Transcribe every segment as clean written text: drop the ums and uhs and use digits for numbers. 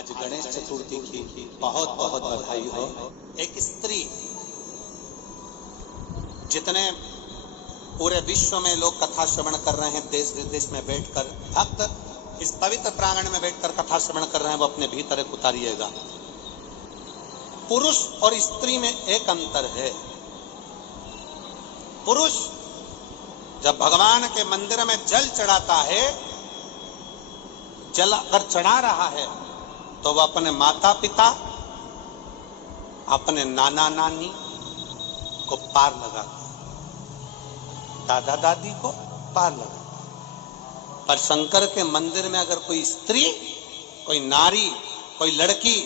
आज गणेश चतुर्थी की बहुत बहुत बधाई हो। एक स्त्री, जितने पूरे विश्व में लोग कथा श्रवण कर रहे हैं, देश विदेश में बैठकर भक्त इस पवित्र प्रांगण में बैठकर कथा श्रवण कर रहे हैं, वो अपने भीतर एक उतारिएगा। पुरुष और स्त्री में एक अंतर है। पुरुष जब भगवान के मंदिर में जल चढ़ाता है, जल अगर चढ़ा रहा है तो वह अपने माता पिता, अपने नाना नानी को पार लगाता, दादा दादी को पार लगाता। पर शंकर के मंदिर में अगर कोई स्त्री, कोई नारी, कोई लड़की,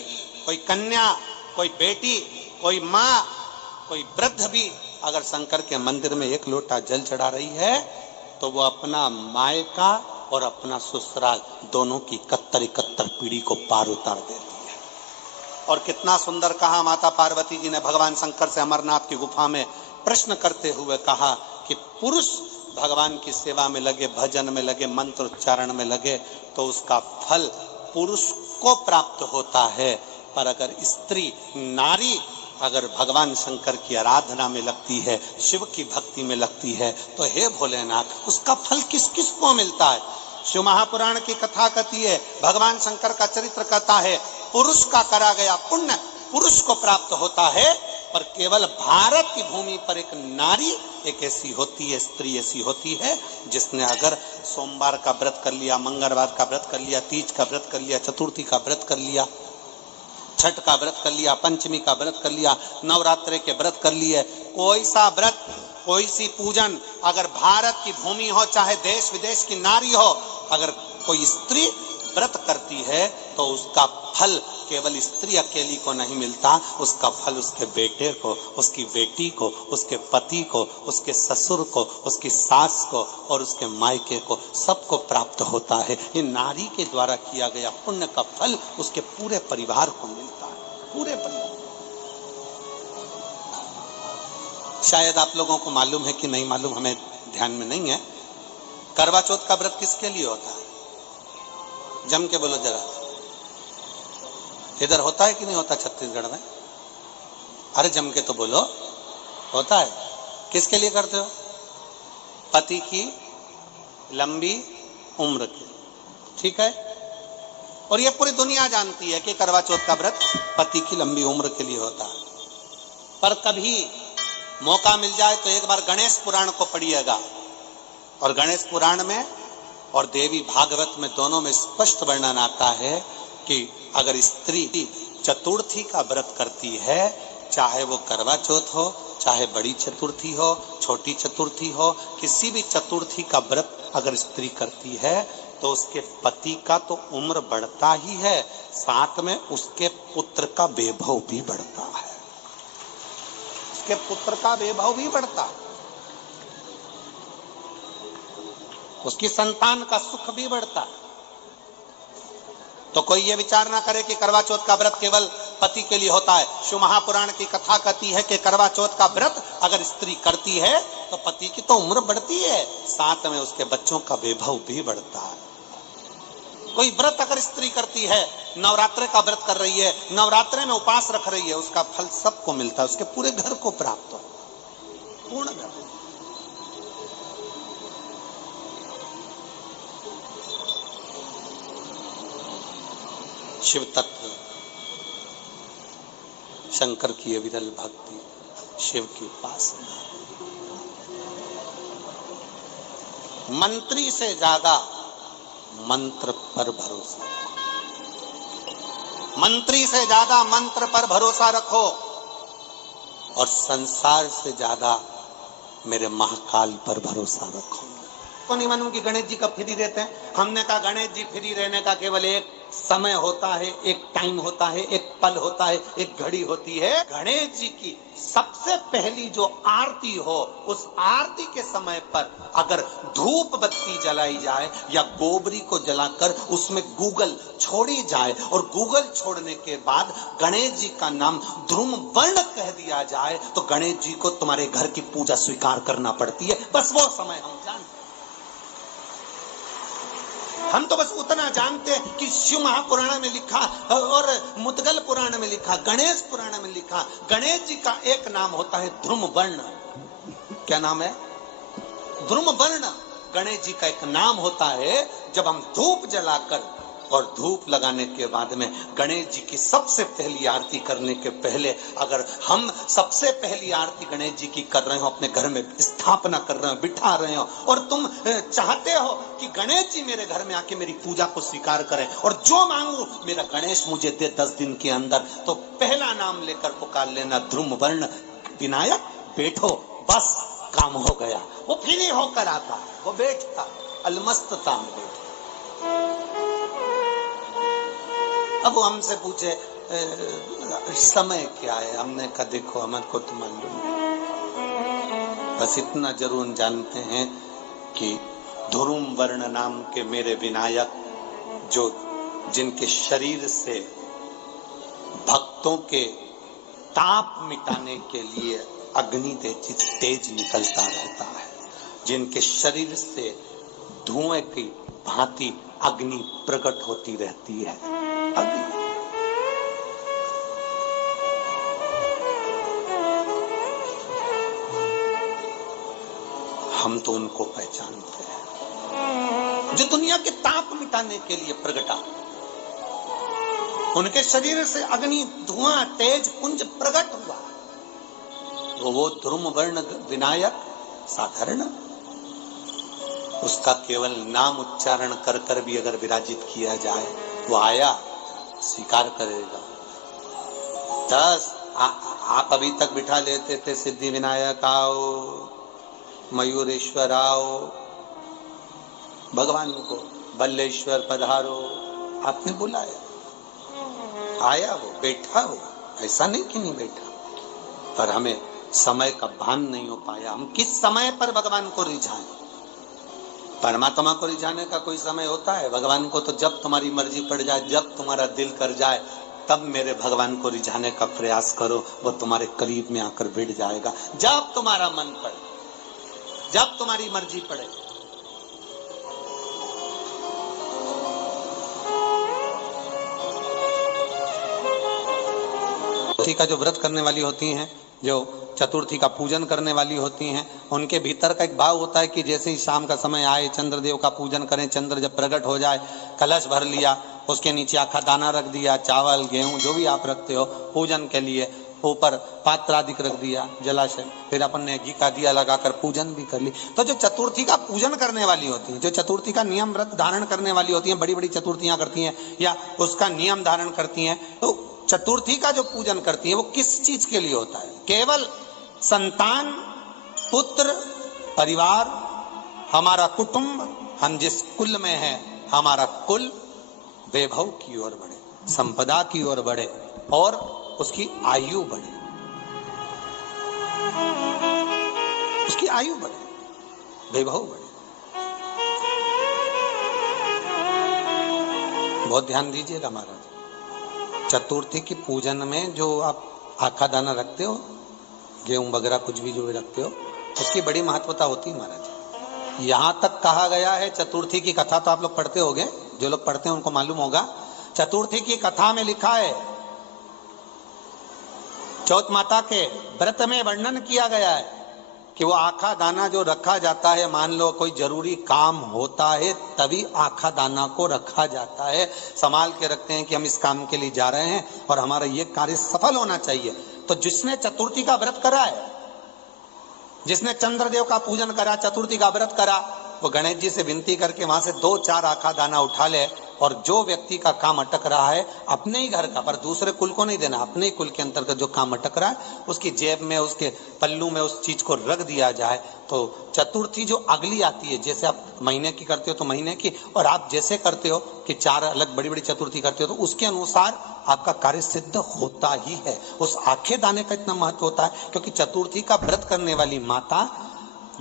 कोई कन्या, कोई बेटी, कोई माँ, कोई वृद्ध भी अगर शंकर के मंदिर में एक लोटा जल चढ़ा रही है तो वो अपना मायका और अपना ससुराल दोनों की 71 पीढ़ी को पार उतार देती है। और कितना सुंदर कहा माता पार्वती जी ने भगवान शंकर से अमरनाथ की गुफा में प्रश्न करते हुए कहा कि पुरुष भगवान की सेवा में लगे, भजन में लगे, मंत्र उच्चारण में लगे तो उसका फल पुरुष को प्राप्त होता है। पर अगर स्त्री, नारी अगर भगवान शंकर की आराधना में लगती है, शिव की भक्ति में लगती है, तो हे भोलेनाथ, उसका फल किस किस को मिलता है? शिव महापुराण की कथा कहती है, भगवान शंकर का चरित्र कहता है, पुरुष का करा गया पुण्य पुरुष को प्राप्त होता है। पर केवल भारत की भूमि पर एक नारी एक ऐसी होती है, स्त्री ऐसी होती है, जिसने अगर सोमवार का व्रत कर लिया, मंगलवार का व्रत कर लिया, तीज का व्रत कर लिया, चतुर्थी का व्रत कर लिया, छठ का व्रत कर लिया, पंचमी का व्रत कर लिया, नवरात्रे के व्रत कर लिए, कोई सा व्रत, कोई सी पूजन अगर भारत की भूमि हो, चाहे देश विदेश की नारी हो, अगर कोई स्त्री व्रत करती है तो उसका फल केवल स्त्री अकेली को नहीं मिलता, उसका फल उसके बेटे को, उसकी बेटी को, उसके पति को, उसके ससुर को, उसकी सास को और उसके मायके को, सबको प्राप्त होता है। ये नारी के द्वारा किया गया पुण्य का फल उसके पूरे परिवार को मिलता है, पूरे परिवार। शायद आप लोगों को मालूम है कि नहीं मालूम, हमें ध्यान में नहीं है। करवा चौथ का व्रत किसके लिए होता है? जम के बोलो जरा, इधर होता है कि नहीं होता छत्तीसगढ़ में? अरे जम के तो बोलो, होता है। किसके लिए करते हो? पति की लंबी उम्र के, ठीक है। और ये पूरी दुनिया जानती है कि करवा चौथ का व्रत पति की लंबी उम्र के लिए होता है। पर कभी मौका मिल जाए तो एक बार गणेश पुराण को पढ़िएगा, और गणेश पुराण में और देवी भागवत में दोनों में स्पष्ट वर्णन आता है कि अगर स्त्री चतुर्थी का व्रत करती है, चाहे वो करवा चौथ हो, चाहे बड़ी चतुर्थी हो, छोटी चतुर्थी हो, किसी भी चतुर्थी का व्रत अगर स्त्री करती है तो उसके पति का तो उम्र बढ़ता ही है, साथ में उसके पुत्र का वैभव भी बढ़ता है, उसके पुत्र का वैभव भी बढ़ता है, उसकी संतान का सुख भी बढ़ता है। तो कोई ये विचार ना करे कि करवा चौथ का व्रत केवल पति के लिए होता है। शिव महापुराण की कथा कहती है कि करवा चौथ का व्रत अगर स्त्री करती है तो पति की तो उम्र बढ़ती है, साथ में उसके बच्चों का वैभव भी बढ़ता है। कोई व्रत अगर स्त्री करती है, नवरात्रे का व्रत कर रही है, नवरात्रे में उपवास रख रही है, उसका फल सबको मिलता है, उसके पूरे घर को प्राप्त हो, पूर्ण घर। शिव तत्व, शंकर की अविरल भक्ति, शिव की उपासना। मंत्री से ज्यादा मंत्र पर भरोसा, मंत्री से ज्यादा मंत्र पर भरोसा रखो, और संसार से ज्यादा मेरे महाकाल पर भरोसा रखो। तो नहीं मालूम कि गणेश जी कब फ्री रहते हैं? हमने कहा गणेश जी फ्री रहने का केवल एक समय होता है, एक टाइम होता है, एक पल होता है, एक घड़ी होती है। गणेश जी की सबसे पहली जो आरती हो, उस आरती के समय पर अगर धूप बत्ती जलाई जाए या गोबरी को जलाकर उसमें गूगल छोड़ी जाए, और गूगल छोड़ने के बाद गणेश जी का नाम ध्रुम वर्ण कह दिया जाए, तो गणेश जी को तुम्हारे घर की पूजा स्वीकार करना पड़ती है। बस वो समय हम जानते। हम तो बस उतना जानते हैं कि शिव महापुराण में लिखा और मुद्गल पुराण में लिखा, गणेश पुराण में लिखा, गणेश जी का एक नाम होता है ध्रुमवर्ण। क्या नाम है? ध्रुमवर्ण। गणेश जी का एक नाम होता है। जब हम धूप जलाकर और धूप लगाने के बाद में गणेश जी की सबसे पहली आरती करने के पहले, अगर हम सबसे पहली आरती गणेश जी की कर रहे हो, अपने घर में स्थापना कर रहे हो, बिठा रहे हो, और तुम चाहते हो कि गणेश जी मेरे घर में आके मेरी पूजा को स्वीकार करें और जो मांगू मेरा गणेश मुझे दे 10 दिन के अंदर, तो पहला नाम लेकर पुकार लेना ध्रुमवर्ण विनायक, बैठो, बस काम हो गया। वो फिर ही होकर आता, वो बैठता, अलमस्तता में बैठता। अब वो हमसे पूछे समय क्या है, हमने कहा देखो हमें को तो मालूम, बस इतना जरूर जानते हैं कि ध्रुमवर्ण नाम के मेरे विनायक, जो जिनके शरीर से भक्तों के ताप मिटाने के लिए अग्नि तेज निकलता रहता है, जिनके शरीर से धुएं की भांति अग्नि प्रकट होती रहती है। हम तो उनको पहचानते हैं जो दुनिया के ताप मिटाने के लिए प्रगटा, उनके शरीर से अग्नि धुआं तेज पुंज प्रकट हुआ। वो ध्रुमवर्ण विनायक साधारण, उसका केवल नाम उच्चारण कर कर भी अगर विराजित किया जाए, वो आया स्वीकार करेगा। 10 आप अभी तक बिठा लेते थे सिद्धि विनायक आओ, मयूरेश्वर आओ, भगवान को बल्लेश्वर पधारो, आपने बुलाया, आया वो, बैठा वो, ऐसा नहीं कि नहीं बैठा, पर हमें समय का भान नहीं हो पाया। हम किस समय पर भगवान को रिझाएं? परमात्मा को रिझाने का कोई समय होता है? भगवान को तो जब तुम्हारी मर्जी पड़ जाए, जब तुम्हारा दिल कर जाए, तब मेरे भगवान को रिझाने का प्रयास करो, वो तुम्हारे करीब में आकर बैठ जाएगा। जब तुम्हारा मन पड़े, जब तुम्हारी मर्जी पड़े। चतुर्थी का जो व्रत करने वाली होती हैं, जो चतुर्थी का पूजन करने वाली होती हैं, उनके भीतर का एक भाव होता है कि जैसे ही शाम का समय आए चंद्रदेव का पूजन करें, चंद्र जब प्रकट हो जाए, कलश भर लिया, उसके नीचे आखा दाना रख दिया, चावल गेहूं जो भी आप रखते हो पूजन के लिए, ऊपर पात्र आदि रख दिया, जलाशय, फिर अपन ने घी का दिया लगाकर पूजन भी कर ली। तो जो चतुर्थी का पूजन करने वाली होती है, जो चतुर्थी का नियम व्रत धारण करने वाली होती है, बड़ी बड़ी चतुर्थियां करती हैं या उसका नियम धारण करती हैं, तो चतुर्थी का जो पूजन करती है वो किस चीज के लिए होता है? केवल संतान, पुत्र, परिवार, हमारा कुटुंब, हम जिस कुल में हैं, हमारा कुल वैभव की ओर बढ़े, संपदा की ओर बढ़े और उसकी आयु बढ़े, उसकी आयु बढ़े, वैभव बढ़े। बहुत ध्यान दीजिएगा महाराज, चतुर्थी की पूजन में जो आप आखा दाना रखते हो, गेहूं वगैरह कुछ भी जो भी रखते हो, उसकी बड़ी महत्वता होती है महाराज। यहां तक कहा गया है, चतुर्थी की कथा तो आप लोग पढ़ते होंगे, जो लोग पढ़ते हैं उनको मालूम होगा, चतुर्थी की कथा में लिखा है, चौथ माता के व्रत में वर्णन किया गया है कि वो आखा दाना जो रखा जाता है, मान लो कोई जरूरी काम होता है तभी आखा दाना को रखा जाता है, संभाल के रखते हैं कि हम इस काम के लिए जा रहे हैं और हमारा ये कार्य सफल होना चाहिए। तो जिसने चतुर्थी का व्रत करा है, जिसने चंद्रदेव का पूजन करा, चतुर्थी का व्रत करा, वो गणेश जी से विनती करके वहां से 2-4 आखा दाना उठा ले, और जो व्यक्ति का काम अटक रहा है अपने ही घर का, पर दूसरे कुल को नहीं देना, अपने ही कुल के अंतर्गत जो काम अटक रहा है उसकी जेब में, उसके पल्लू में उस चीज को रख दिया जाए। तो चतुर्थी जो अगली आती है, जैसे आप महीने की करते हो तो महीने की, और आप जैसे करते हो कि 4 अलग बड़ी बड़ी चतुर्थी करते हो, तो उसके अनुसार आपका कार्य सिद्ध होता ही है। उस आखे दाने का इतना महत्व होता है क्योंकि चतुर्थी का व्रत करने वाली माता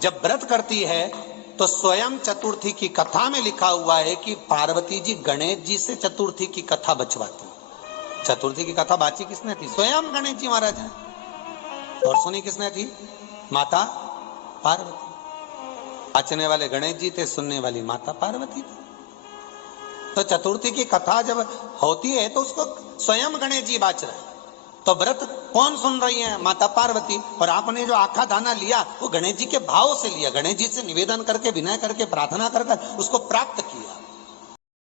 जब व्रत करती है तो स्वयं चतुर्थी की कथा में लिखा हुआ है कि पार्वती जी गणेश जी से चतुर्थी की कथा बचवाती। चतुर्थी की कथा बाची किसने थी? स्वयं गणेश जी महाराज हैं। और सुनी किसने थी? माता पार्वती। बाचने वाले गणेश जी थे, सुनने वाली माता पार्वती थी। तो चतुर्थी की कथा जब होती है तो उसको स्वयं गणेश जी बाच रहे हैं। तो व्रत कौन सुन रही है? माता पार्वती। और आपने जो आखा दाना लिया वो गणेश जी के भाव से लिया, गणेश जी से निवेदन करके, विनय करके, प्रार्थना कर उसको प्राप्त किया।